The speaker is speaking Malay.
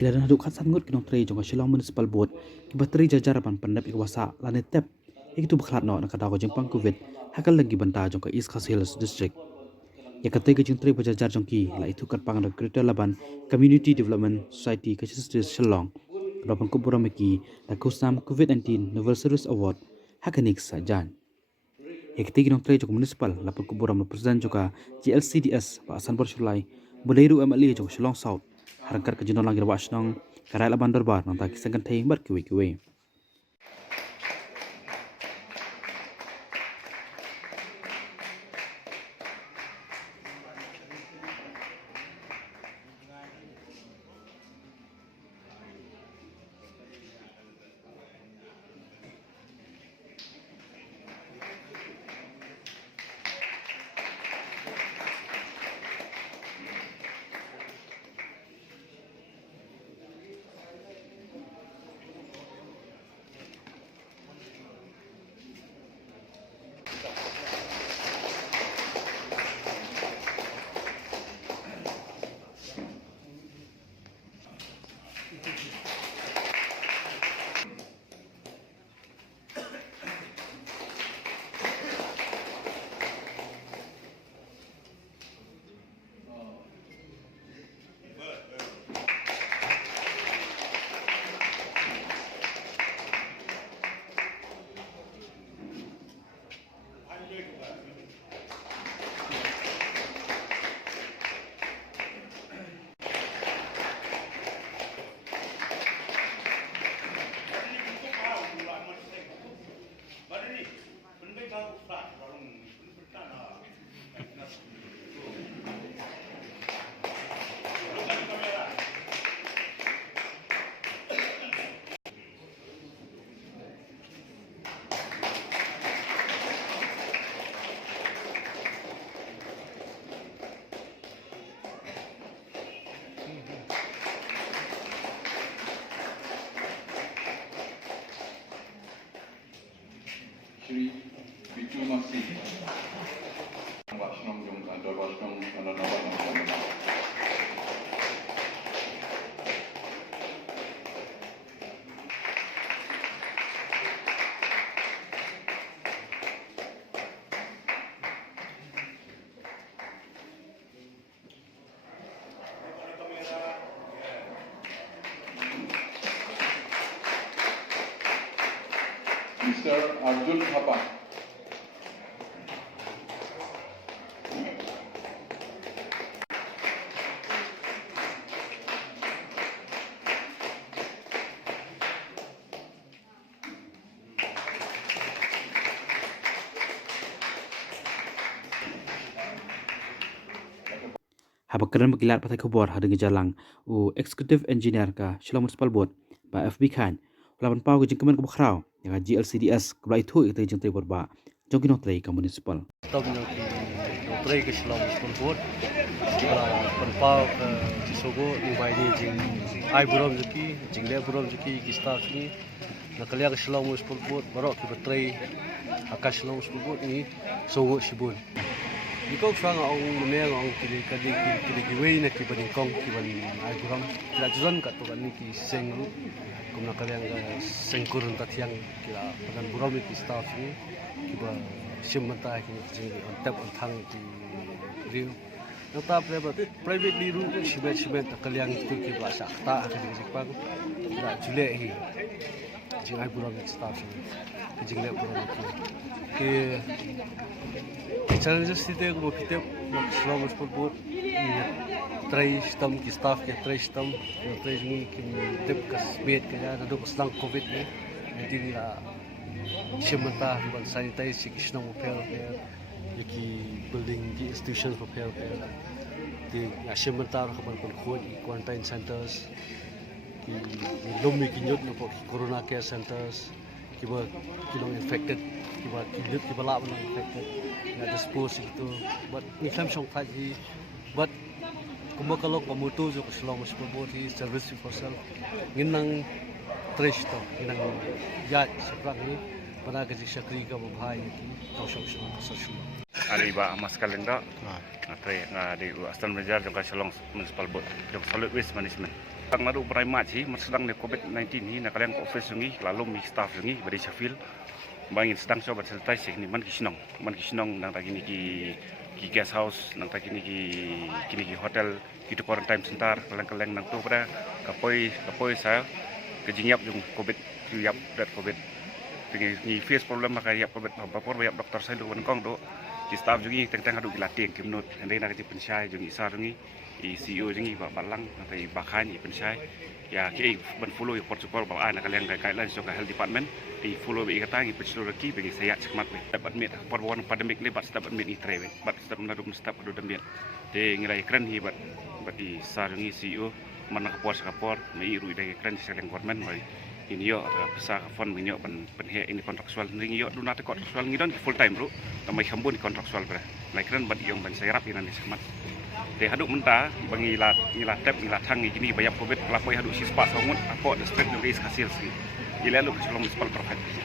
Ilaran haduk khat sangut kinong trei jong Shillong Municipal Board ki bateri jajar pan pandap ikwasa lanet tep ikitu bakhlat no nakata ko jengpang covid hakal lagi banta jong ka East Coast Hills District ya kate ke jeng trei bajajar jong ki la itu kat pang Greater Laban Community Development Society ka Shillong ropan ko buram ki la kusam COVID-19 Novel Service Award hakanik sajan ya kate kinong trei jong municipal la ko buram presiden joka GLCDS pa Asan Borshulai Budairu MLA jong Shillong South harangkat ke jenong langir wasnong karai laban darbar nang tak kisahkan tayang berkiwi-kiwi. Shri Bichu Masih Wasnong Jong Kandor Wasnong Kananawan Kananawan Mr. Arjun Thapa. Habakaran berkilat patai kubur hadeng jalang u Executive Engineer ka Shillong Municipal Board ba FB Khan laban pau ke jengkemen ke bakrau yang GLCDS ke belai thu itu jeng trei borba jong kinong trei ka municipal. Stop nyo ki trei ke Shillong Municipal Board penpau ke Cisogo ni bai ni jing ai buram zaki jing le buram zaki ki staff ni nakalia ke Shillong Municipal Board barok ki betrei akan Shillong Municipal Board ni sogo sibun Ikaw sang ang meneng ang kili wei na ki baningkong ki ban ai buram la juan ka to kan ki sengru kum na kaliang sengkurun tatiang kila padan buram ki staff ni ki ba simanta ki jing on tap on thang ki riu nota private di ru sibet kaliang tu ki ba sa ta ka di pag la jule hi jing ai buram ki staff ni jing le buram ki challenges site ko pitep Shillong Municipal Board try stam ki staff ke try stam try ni ki tip kas bet ka ya do slang covid ni di la simanta ban sanitize ki Shillong Municipal ki building ki institutions prepare di simanta ko ban kon quarantine centers ki lomi ki nyot no corona care centers ki ba kilong infected ki ba la ban infected na dispose itu but ni sam song thai hi but kumakalok pamutu jo Shillong Municipal Board hi service for self nginang trash to nginang ya seprang ni pada ke sakri ka bhai ki tau shong social ari ba mas kalenda na tre na di Astan Bajar jong Shillong Municipal Board jong solid waste management Ang naru berai maji sedang ni COVID-19 ni nak kalian office ni lalu mi staff ni beri Sheffield bangin sedang coba selesai sih ni man kisnong nang tadi ni ki guest house nang tadi ni ki hotel ki quarantine center kalian nang tu pada kapoi saya kejingyap yung COVID yap dat COVID ni face problem maka yap COVID bapor yap doktor saya lu kong do di staff jungi teng hadu gilateng kimnut ande nak ti pensyai jungi isar jungi i CEO jungi ba balang nanti bakan i pensyai ya ki ban follow i protocol ba ana kalian guideline so ka health department di follow bi kata i pensyuraki bagi saya cekmat we dapat mit for one pandemic ni bat dapat mit i trewe bat step nadum step adu dembet de ngirai kren hi bat i sar jungi CEO mana kapor mai ru dai kren sekalian government mai ini yo bisa fund minyo penhe ini kontraktual ning yo du nate kontraktual ngidon full time bro tamai khambun kontraktual bra lai kren bat yong ban saya rap inan semat de haduk menta bangilat tap ngilat hang gini bayap covid lapoi haduk sispa songut apo district nugis hasil sih ilalu keselom municipal perfect